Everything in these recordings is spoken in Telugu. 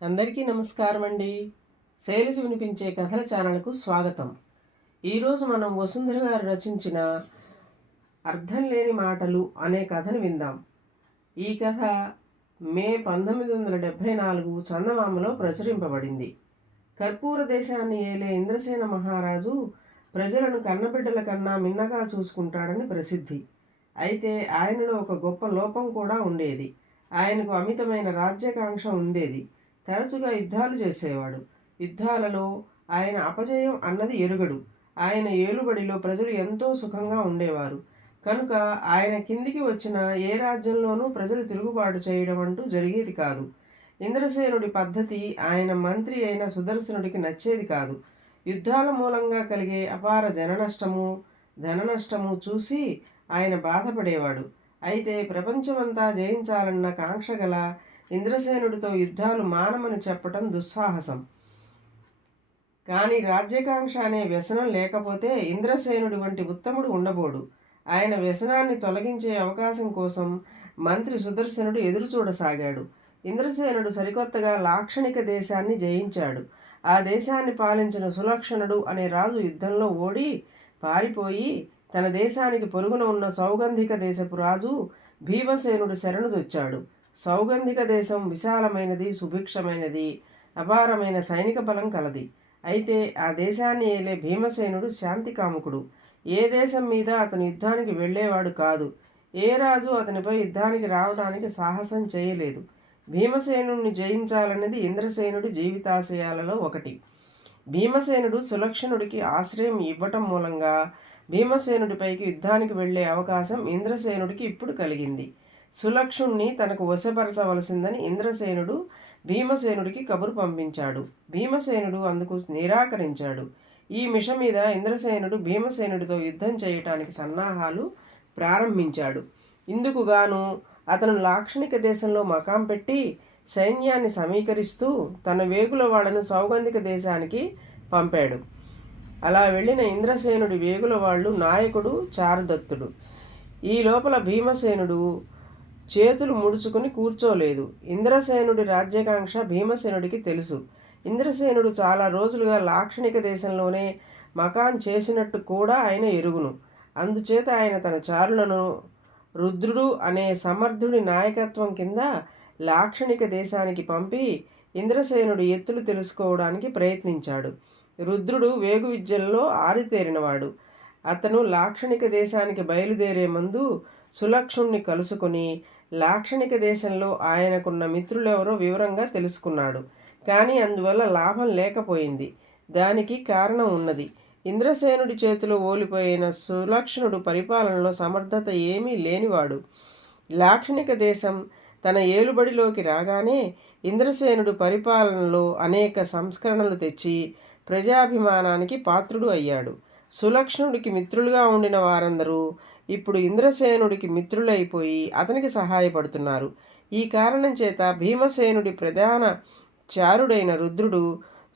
అందరికీ నమస్కారం అండి. శైలజ వినిపించే కథల ఛానల్కు స్వాగతం. ఈరోజు మనం వసుంధర గారు రచించిన అర్థం లేని మాటలు అనే కథను విందాం. ఈ కథ మే 1974 చందమామలో ప్రచురింపబడింది. కర్పూర దేశాన్ని ఏలే ఇంద్రసేన మహారాజు ప్రజలను కన్నబిడ్డల కన్నా మిన్నగా చూసుకుంటాడని ప్రసిద్ధి. అయితే ఆయనలో ఒక గొప్ప లోపం కూడా ఉండేది. ఆయనకు అమితమైన రాజ్యాకాంక్ష ఉండేది. తరచుగా యుద్ధాలు చేసేవాడు. యుద్ధాలలో ఆయన అపజయం అన్నది ఎరుగడు. ఆయన ఏలుబడిలో ప్రజలు ఎంతో సుఖంగా ఉండేవారు. కనుక ఆయన కిందికి వచ్చిన ఏ రాజ్యంలోనూ ప్రజలు తిరుగుబాటు చేయడం అంటూ జరిగేది కాదు. ఇంద్రసేనుడి పద్ధతి ఆయన మంత్రి అయిన సుదర్శనుడికి నచ్చేది కాదు. యుద్ధాల మూలంగా కలిగే అపార ధన నష్టము చూసి ఆయన బాధపడేవాడు. అయితే ప్రపంచమంతా జయించాలన్న కాంక్ష గల ఇంద్రసేనుడితో యుద్ధాలు మానమని చెప్పటం దుస్సాహసం. కానీ రాజ్యాకాంక్ష అనే వ్యసనం లేకపోతే ఇంద్రసేనుడి వంటి ఉత్తముడు ఉండబోడు. ఆయన వ్యసనాన్ని తొలగించే అవకాశం కోసం మంత్రి సుదర్శనుడు ఎదురుచూడసాగాడు. ఇంద్రసేనుడు సరికొత్తగా లాక్షణిక దేశాన్ని జయించాడు. ఆ దేశాన్ని పాలించిన సులక్షణుడు అనే రాజు యుద్ధంలో ఓడి పారిపోయి తన దేశానికి పొరుగున ఉన్న సౌగంధిక దేశపు రాజు భీమసేనుడు శరణుజొచ్చాడు. సౌగంధిక దేశం విశాలమైనది, సుభిక్షమైనది, అపారమైన సైనిక బలం కలది. అయితే ఆ దేశాన్ని ఏలే భీమసేనుడు శాంతికాముకుడు. ఏ దేశం మీద అతను యుద్ధానికి వెళ్ళేవాడు కాదు. ఏ రాజు అతనిపై యుద్ధానికి రావడానికి సాహసం చేయలేదు. భీమసేనుడిని జయించాలన్నది ఇంద్రసేనుడి జీవితాశయాలలో ఒకటి. భీమసేనుడు సులక్షణుడికి ఆశ్రయం ఇవ్వటం మూలంగా భీమసేనుడిపైకి యుద్ధానికి వెళ్లే అవకాశం ఇంద్రసేనుడికి ఇప్పుడు కలిగింది. సులక్షుణ్ణి తనకు వశపరచవలసిందని ఇంద్రసేనుడు భీమసేనుడికి కబురు పంపించాడు. భీమసేనుడు అందుకు నిరాకరించాడు. ఈ మిష మీద ఇంద్రసేనుడు భీమసేనుడితో యుద్ధం చేయటానికి సన్నాహాలు ప్రారంభించాడు. ఇందుకుగాను అతను లాక్షణిక దేశంలో మకాం పెట్టి సైన్యాన్ని సమీకరిస్తూ తన వేగుల వాళ్లను సౌగంధిక దేశానికి పంపాడు. అలా వెళ్ళిన ఇంద్రసేనుడి వేగుల వాళ్ళు నాయకుడు చారుదత్తుడు. ఈ లోపల భీమసేనుడు చేతులు ముడుచుకుని కూర్చోలేదు. ఇంద్రసేనుడి రాజ్యాకాంక్ష భీమసేనుడికి తెలుసు. ఇంద్రసేనుడు చాలా రోజులుగా లాక్షణిక దేశంలోనే మకాన్ చేసినట్టు కూడా ఆయన ఎరుగును. అందుచేత ఆయన తన చారులను రుద్రుడు అనే సమర్థుడి నాయకత్వం కింద లాక్షణిక దేశానికి పంపి ఇంద్రసేనుడి ఎత్తులు తెలుసుకోవడానికి ప్రయత్నించాడు. రుద్రుడు వేగు విద్యల్లో ఆరితేరినవాడు. అతను లాక్షణిక దేశానికి బయలుదేరే ముందు సులక్షుణ్ణి కలుసుకుని లాక్షణిక దేశంలో ఆయనకున్న మిత్రులెవరో వివరంగా తెలుసుకున్నాడు. కానీ అందువల్ల లాభం లేకపోయింది. దానికి కారణం ఉన్నది. ఇంద్రసేనుడి చేతిలో ఓలిపోయిన సులక్షణుడు పరిపాలనలో సమర్థత ఏమీ లేనివాడు. లాక్షణిక దేశం తన ఏలుబడిలోకి రాగానే ఇంద్రసేనుడు పరిపాలనలో అనేక సంస్కరణలు తెచ్చి ప్రజాభిమానానికి పాత్రుడు అయ్యాడు. సులక్షణుడికి మిత్రులుగా ఉండిన వారందరూ ఇప్పుడు ఇంద్రసేనుడికి మిత్రులైపోయి అతనికి సహాయపడుతున్నారు. ఈ కారణం చేత భీమసేనుడి ప్రధాన చారుడైన రుద్రుడు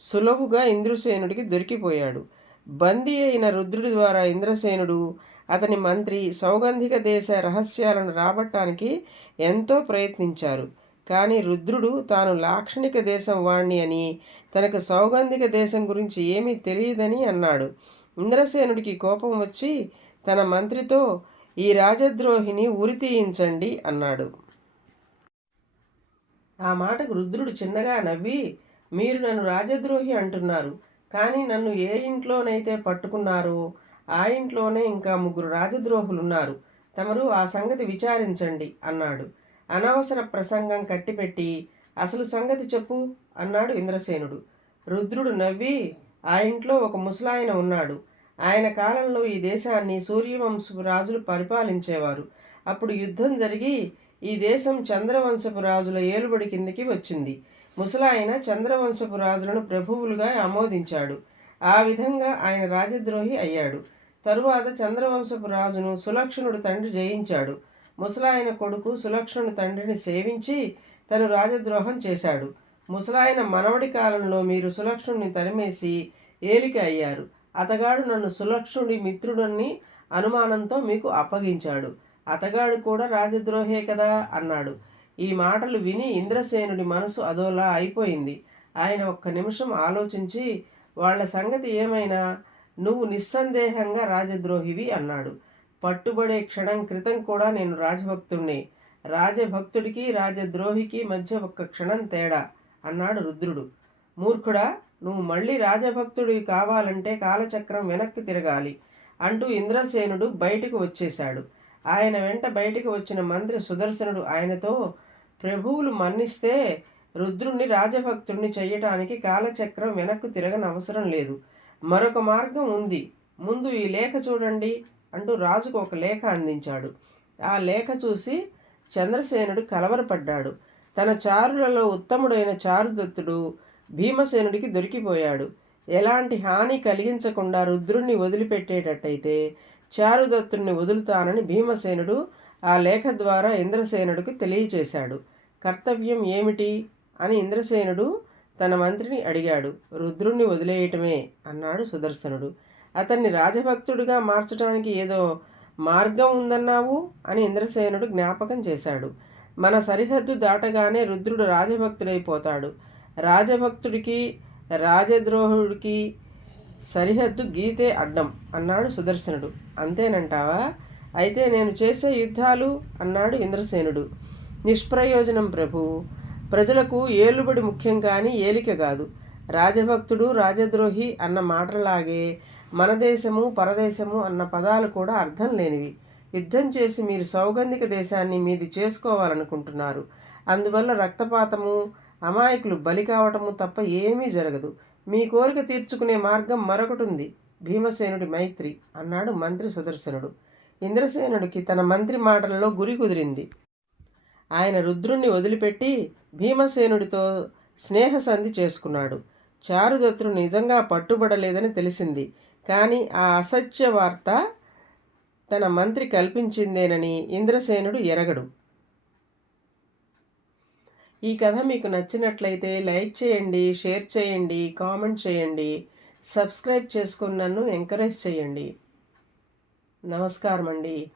సులువుగా ఇంద్రసేనుడికి దొరికిపోయాడు. బందీ అయిన రుద్రుడి ద్వారా ఇంద్రసేనుడు అతని మంత్రి సౌగంధిక దేశ రహస్యాలను రాబట్టడానికి ఎంతో ప్రయత్నించారు. కానీ రుద్రుడు తాను లాక్షణిక దేశం వాణ్ణి అని, తనకు సౌగంధిక దేశం గురించి ఏమీ తెలియదని అన్నాడు. ఇంద్రసేనుడికి కోపం వచ్చి తన మంత్రితో ఈ రాజద్రోహిని ఉరితీయించండి అన్నాడు. ఆ మాటకు రుద్రుడు చిన్నగా నవ్వి, మీరు నన్ను రాజద్రోహి అంటున్నారు, కానీ నన్ను ఏ ఇంట్లోనైతే పట్టుకున్నారో ఆ ఇంట్లోనే ఇంకా 3 రాజద్రోహులున్నారు. తమరు ఆ సంగతి విచారించండి అన్నాడు. అనవసర ప్రసంగం కట్టిపెట్టి అసలు సంగతి చెప్పు అన్నాడు ఇంద్రసేనుడు. రుద్రుడు నవ్వి, ఆ ఇంట్లో ఒక ముసలాయన ఉన్నాడు. ఆయన కాలంలో ఈ దేశాన్ని సూర్యవంశపు రాజులు పరిపాలించేవారు. అప్పుడు యుద్ధం జరిగి ఈ దేశం చంద్రవంశపు రాజుల ఏలుబడి కిందికి వచ్చింది. ముసలాయన చంద్రవంశపు రాజులను ప్రభువులుగా ఆమోదించాడు. ఆ విధంగా ఆయన రాజద్రోహి అయ్యాడు. తరువాత చంద్రవంశపు రాజును సులక్షణుడు తండ్రి జయించాడు. ముసలాయన కొడుకు సులక్షణుడి తండ్రిని సేవించి తను రాజద్రోహం చేశాడు. ముసలాయన మనవడి కాలంలో మీరు సులక్షణుడిని తరిమేసి ఏలిక అయ్యారు. అతగాడు నన్ను సులక్షణుడి మిత్రుడని అనుమానంతో మీకు అప్పగించాడు. అతగాడు కూడా రాజద్రోహే కదా అన్నాడు. ఈ మాటలు విని ఇంద్రసేనుడి మనసు అదోలా అయిపోయింది. ఆయన ఒక్క నిమిషం ఆలోచించి, వాళ్ళ సంగతి ఏమైనా నువ్వు నిస్సందేహంగా రాజద్రోహివి అన్నాడు. పట్టుబడే క్షణం క్రితం కూడా నేను రాజభక్తుణ్ణి. రాజభక్తుడికి రాజద్రోహికి మధ్య ఒక్క క్షణం తేడా అన్నాడు రుద్రుడు. మూర్ఖుడా, నువ్వు మళ్ళీ రాజభక్తుడివి కావాలంటే కాలచక్రం వెనక్కి తిరగాలి అంటూ ఇంద్రసేనుడు బయటకు వచ్చేశాడు. ఆయన వెంట బయటకు వచ్చిన మంత్రి సుదర్శనుడు ఆయనతో, ప్రభువులు మన్నిస్తే రుద్రుణ్ణి రాజభక్తుడిని చెయ్యటానికి కాలచక్రం వెనక్కు తిరగనవసరం లేదు. మరొక మార్గం ఉంది. ముందు ఈ లేఖ చూడండి అంటూ రాజుకు ఒక లేఖ అందించాడు. ఆ లేఖ చూసి చంద్రసేనుడు కలవరపడ్డాడు. తన చారులలో ఉత్తముడైన చారుదత్తుడు భీమసేనుడికి దొరికిపోయాడు. ఎలాంటి హాని కలిగించకుండా రుద్రుణ్ణి వదిలిపెట్టేటట్టయితే చారుదత్తుణ్ణి వదులుతానని భీమసేనుడు ఆ లేఖ ద్వారా ఇంద్రసేనుడికి తెలియచేశాడు. కర్తవ్యం ఏమిటి అని ఇంద్రసేనుడు తన మంత్రిని అడిగాడు. రుద్రుణ్ణి వదిలేయటమే అన్నాడు సుదర్శనుడు. అతన్ని రాజభక్తుడిగా మార్చడానికి ఏదో మార్గం ఉందన్నావు అని ఇంద్రసేనుడు జ్ఞాపకం చేశాడు. మన సరిహద్దు దాటగానే రుద్రుడు రాజభక్తుడైపోతాడు. రాజభక్తుడికి రాజద్రోహుడికి సరిహద్దు గీతే అడ్డం అన్నాడు సుదర్శనుడు. అంతేనంటావా? అయితే నేను చేసే యుద్ధాలు అన్నాడు ఇంద్రసేనుడు. నిష్ప్రయోజనం ప్రభు. ప్రజలకు ఏలుబడి ముఖ్యం కానీ ఏలిక కాదు. రాజభక్తుడు రాజద్రోహి అన్న మాటలాగే మన దేశము పరదేశము అన్న పదాలు కూడా అర్థం లేనివి. యుద్ధం చేసి మీరు సౌగంధిక దేశాన్ని మీది చేసుకోవాలనుకుంటున్నారు. అందువల్ల రక్తపాతము, అమాయకులు బలి కావటము తప్ప ఏమీ జరగదు. మీ కోరిక తీర్చుకునే మార్గం మరొకటి ఉంది. భీమసేనుడి మైత్రి అన్నాడు మంత్రి సుదర్శనుడు. ఇంద్రసేనుడికి తన మంత్రి మాటలలో గురి కుదిరింది. ఆయన రుద్రుణ్ణి వదిలిపెట్టి భీమసేనుడితో స్నేహసంధి చేసుకున్నాడు. చారుదత్తుడు నిజంగా పట్టుబడలేదని తెలిసింది. కానీ ఆ అసత్య వార్త తన మంత్రి కల్పించిందేనని ఇంద్రసేనుడు ఎరగడు. ఈ కథ మీకు నచ్చినట్లయితే లైక్ చేయండి, షేర్ చేయండి, కామెంట్ చేయండి, సబ్స్క్రైబ్ చేసుకుని నన్ను ఎంకరేజ్ చేయండి. నమస్కారం అండి.